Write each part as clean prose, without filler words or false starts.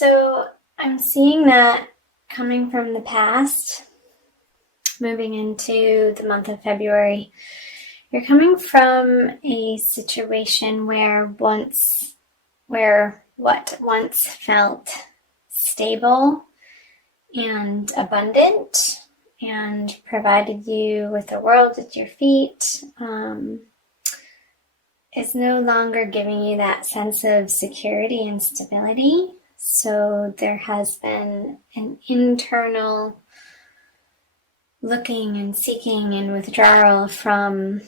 So I'm seeing that coming from the past, moving into the month of February, you're coming from a situation where what once felt stable and abundant and provided you with the world at your feet is no longer giving you that sense of security and stability. So there has been an internal looking and seeking and withdrawal from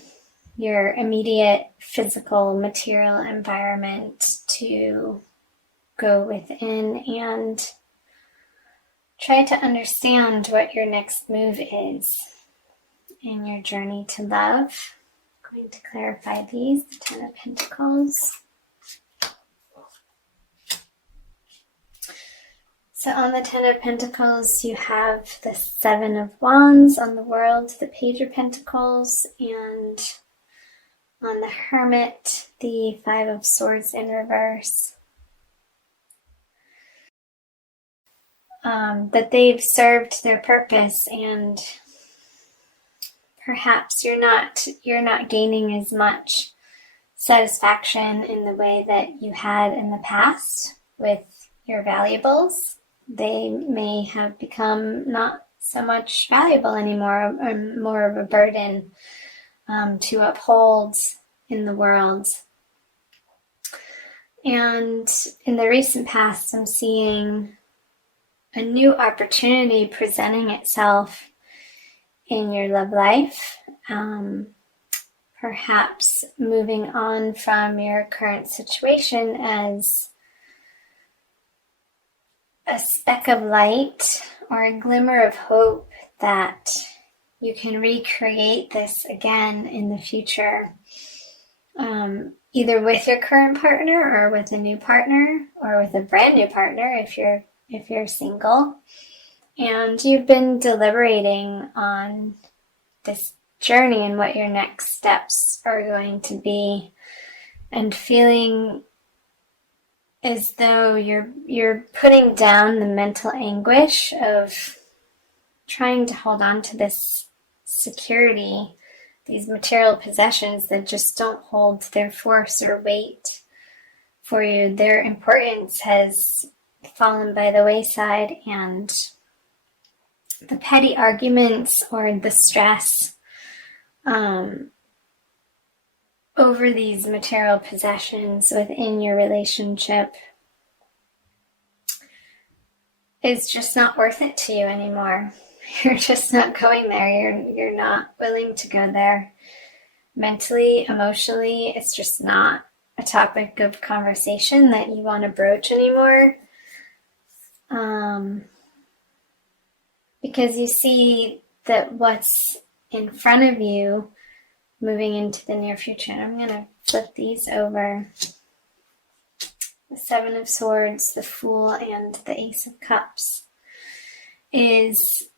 your immediate physical material environment to go within and try to understand what your next move is in your journey to love. I'm going to clarify these, the Ten of Pentacles. So on the Ten of Pentacles, you have the Seven of Wands, on the World, the Page of Pentacles, and on the Hermit, the Five of Swords in reverse. That they've served their purpose, and perhaps you're not gaining as much satisfaction in the way that you had in the past with your valuables. They may have become not so much valuable anymore, or more of a burden to uphold in the world. And in the recent past, I'm seeing a new opportunity presenting itself in your love life. Perhaps moving on from your current situation as a speck of light or a glimmer of hope that you can recreate this again in the future, either with your current partner or with a new partner or with a brand new partner if you're single. And you've been deliberating on this journey and what your next steps are going to be, and feeling as though you're putting down the mental anguish of trying to hold on to this security, these material possessions that just don't hold their force or weight for you. Their importance has fallen by the wayside, and the petty arguments or the stress over these material possessions within your relationship is just not worth it to you anymore. You're just not going there. You're not willing to go there. Mentally, emotionally, it's just not a topic of conversation that you want to broach anymore. Because you see that what's in front of you moving into the near future. I'm going to flip these over. The Seven of Swords, the Fool, and the Ace of Cups is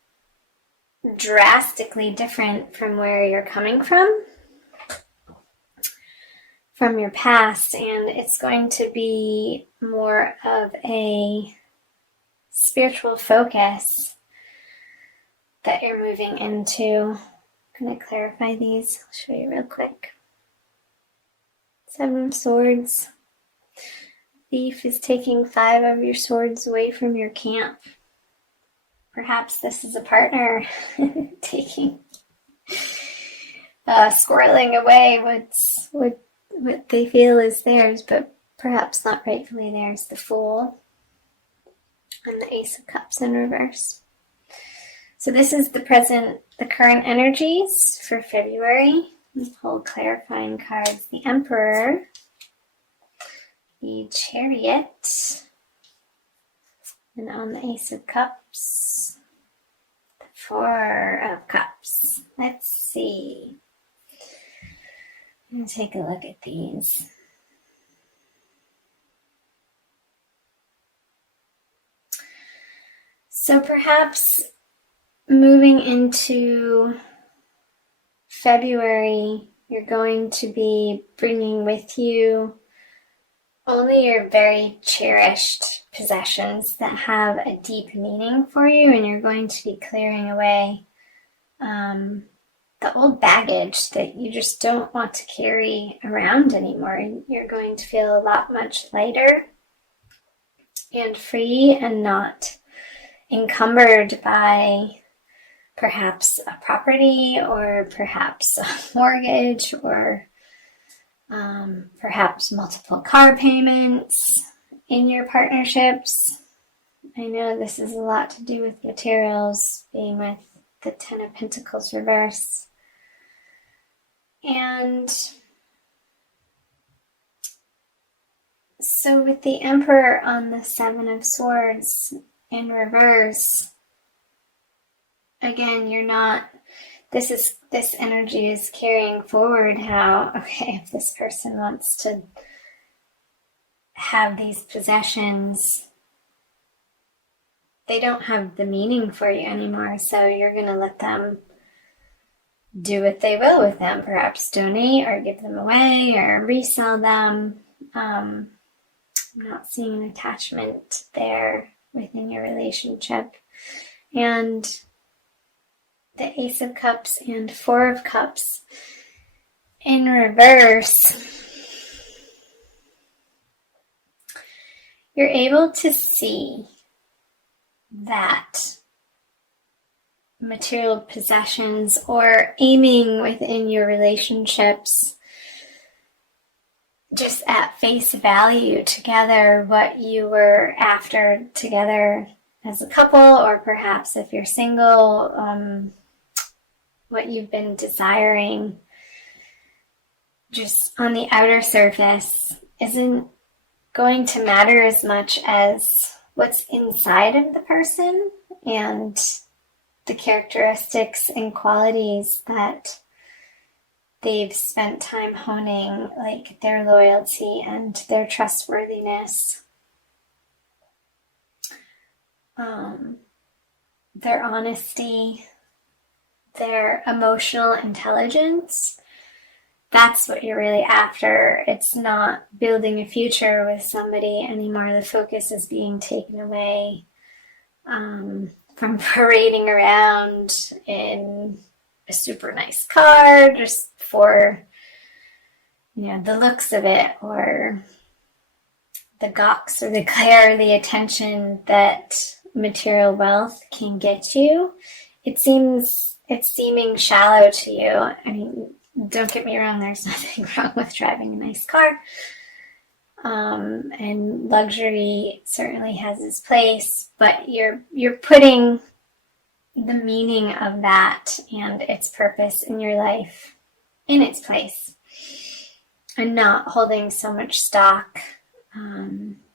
drastically different from where you're coming from your past, and it's going to be more of a spiritual focus that you're moving into. I'm going to clarify these. I'll show you real quick. Seven of Swords. Thief is taking 5 of your swords away from your camp. Perhaps this is a partner taking, squirreling away what they feel is theirs, but perhaps not rightfully theirs. The Fool and the Ace of Cups in reverse. So this is the current energies for February. We pull clarifying cards. The Emperor, the Chariot, and on the Ace of Cups, the Four of Cups. Let's see. I'm going to take a look at these. So perhaps moving into February, you're going to be bringing with you only your very cherished possessions that have a deep meaning for you, and you're going to be clearing away the old baggage that you just don't want to carry around anymore. You're going to feel a lot much lighter and free and not encumbered by perhaps a property or perhaps a mortgage or perhaps multiple car payments in your partnerships. I know this is a lot to do with materials, being with the Ten of Pentacles reverse. And so with the Emperor on the Seven of Swords in reverse, again, you're not, this energy is carrying forward how, okay, if this person wants to have these possessions, they don't have the meaning for you anymore, so you're going to let them do what they will with them, perhaps donate or give them away or resell them. I'm not seeing an attachment there within your relationship. And the Ace of Cups and Four of Cups in reverse, you're able to see that material possessions or aiming within your relationships just at face value together, what you were after together as a couple, or perhaps if you're single, what you've been desiring just on the outer surface isn't going to matter as much as what's inside of the person and the characteristics and qualities that they've spent time honing, like their loyalty and their trustworthiness, their honesty, their emotional intelligence. That's what you're really after. It's not building a future with somebody anymore. The focus is being taken away from parading around in a super nice car just for, the looks of it, or the gawks or the glare, the attention that material wealth can get you. It's seeming shallow to you. I mean, don't get me wrong, there's nothing wrong with driving a nice car. And luxury certainly has its place, but you're putting the meaning of that and its purpose in your life in its place and not holding so much stock.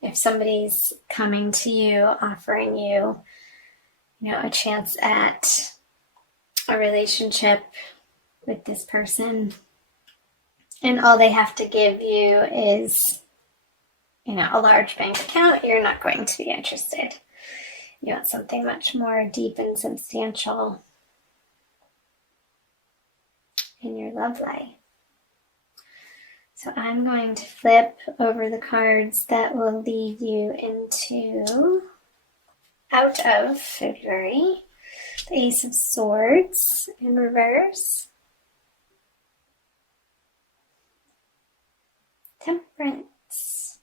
If somebody's coming to you, offering you, a chance at a relationship with this person, and all they have to give you is, a large bank account, you're not going to be interested. You want something much more deep and substantial in your love life. So I'm going to flip over the cards that will lead you out of February. The Ace of Swords in reverse. Temperance.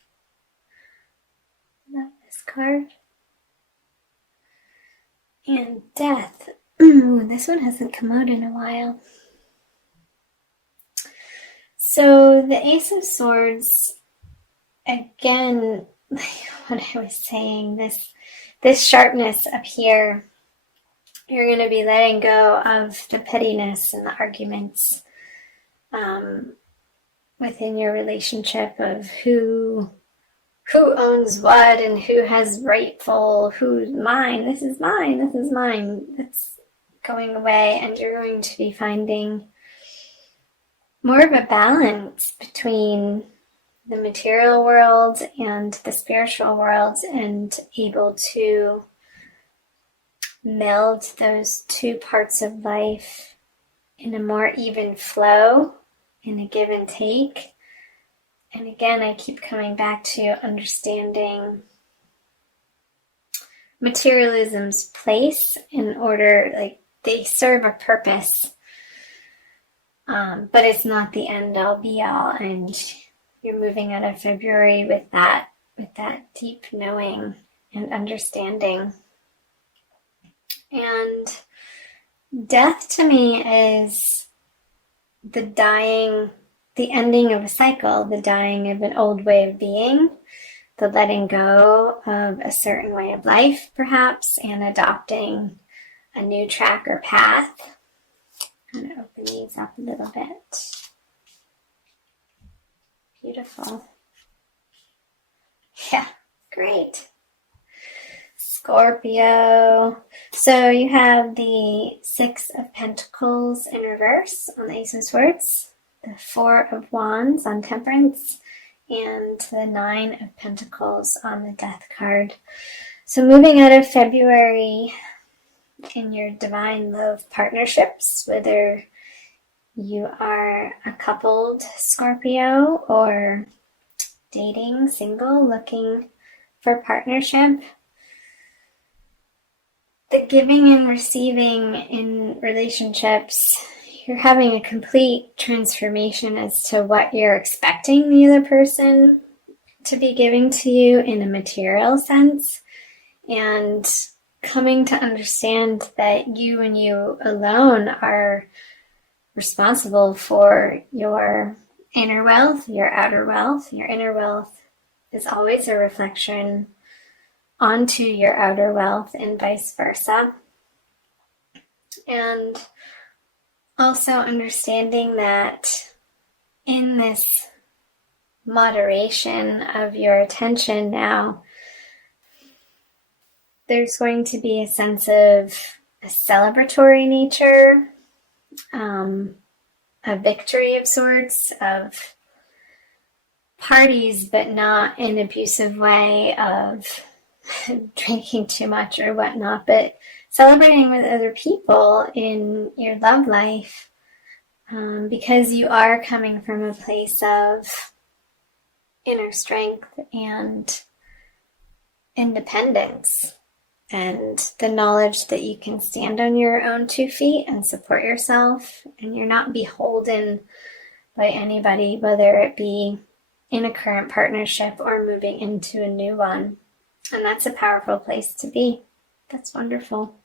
Love this card. And Death. Ooh, this one hasn't come out in a while. So the Ace of Swords, again, what I was saying, this sharpness up here, you're going to be letting go of the pettiness and the arguments within your relationship of who owns what and who has rightful, who's mine, this is mine. That's going away, and you're going to be finding more of a balance between the material world and the spiritual world, and able to meld those two parts of life in a more even flow, in a give and take. And again, I keep coming back to understanding materialism's place in order, like they serve a purpose, but it's not the end all be all. And you're moving out of February with that deep knowing and understanding. And death to me is the dying, the ending of a cycle, the dying of an old way of being, the letting go of a certain way of life, perhaps, and adopting a new track or path. I'm going to open these up a little bit. Beautiful. Yeah, great. Scorpio. So you have the Six of Pentacles in reverse on the Ace of Swords, the Four of Wands on Temperance, and the Nine of Pentacles on the Death card. So moving out of February in your divine love partnerships, whether you are a coupled Scorpio or dating, single, looking for partnership, the giving and receiving in relationships, you're having a complete transformation as to what you're expecting the other person to be giving to you in a material sense, and coming to understand that you and you alone are responsible for your inner wealth, your outer wealth. Your inner wealth is always a reflection onto your outer wealth and vice versa. And also understanding that in this moderation of your attention now, there's going to be a sense of a celebratory nature, a victory of sorts, of parties, but not in an abusive way of drinking too much or whatnot, but celebrating with other people in your love life, because you are coming from a place of inner strength and independence, and the knowledge that you can stand on your own 2 feet and support yourself, and you're not beholden by anybody, whether it be in a current partnership or moving into a new one. And that's a powerful place to be. That's wonderful.